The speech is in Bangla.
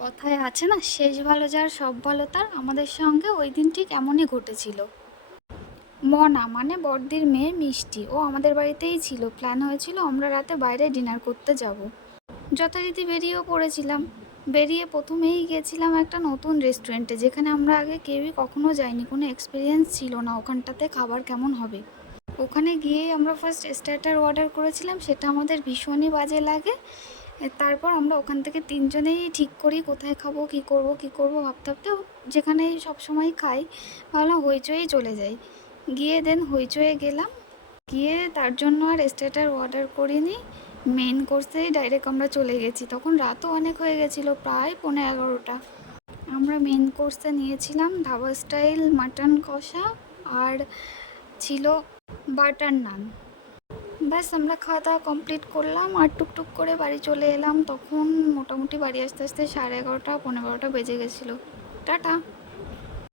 কথায় আছে না, শেষ ভালো যার সব ভালো তার। আমাদের সঙ্গে ওই দিন ঠিক এমনই ঘটেছিল। মনা মানে বড়দির মেয়ে মিষ্টি, ও আমাদের বাড়িতেই ছিল। প্ল্যান হয়েছিল আমরা রাতে বাইরে ডিনার করতে যাব। যথারীতি বেরিয়েও পড়েছিলাম। বেরিয়ে প্রথমেই গেছিলাম একটা নতুন রেস্টুরেন্টে, যেখানে আমরা আগে কেউই কখনো যাইনি, কোনো এক্সপিরিয়েন্স ছিল না ওখানটাতে খাবার কেমন হবে। ওখানে গিয়ে আমরা ফার্স্ট স্টার্টার অর্ডার করেছিলাম, সেটা আমাদের ভীষণই বাজে লাগে। তারপর আমরা ওখান থেকে তিনজনেই ঠিক করি কোথায় খাবো, কী করবো ভাবতে ভাবতে যেখানে সবসময় খাই, ভাবলাম হইচই চলে যাই। গিয়ে দেন হইচয়ে গেলাম। গিয়ে তার জন্য আর স্টার্টার অর্ডার করিনি, মেন কোর্সেই ডাইরেক্ট আমরা চলে গেছি। তখন রাতও অনেক হয়ে গেছিলো, প্রায় 11:15। আমরা মেন কোর্সে নিয়েছিলাম ধাবা স্টাইল মাটন কষা, আর ছিল বাটার নান। ব্যাস আমরা খাওয়া দাওয়া কমপ্লিট করলাম আর টুকটুক করে বাড়ি চলে এলাম। তখন মোটামুটি বাড়ি আসতে আসতে 11:30 15:30 বেজে গেছিলো। টাটা।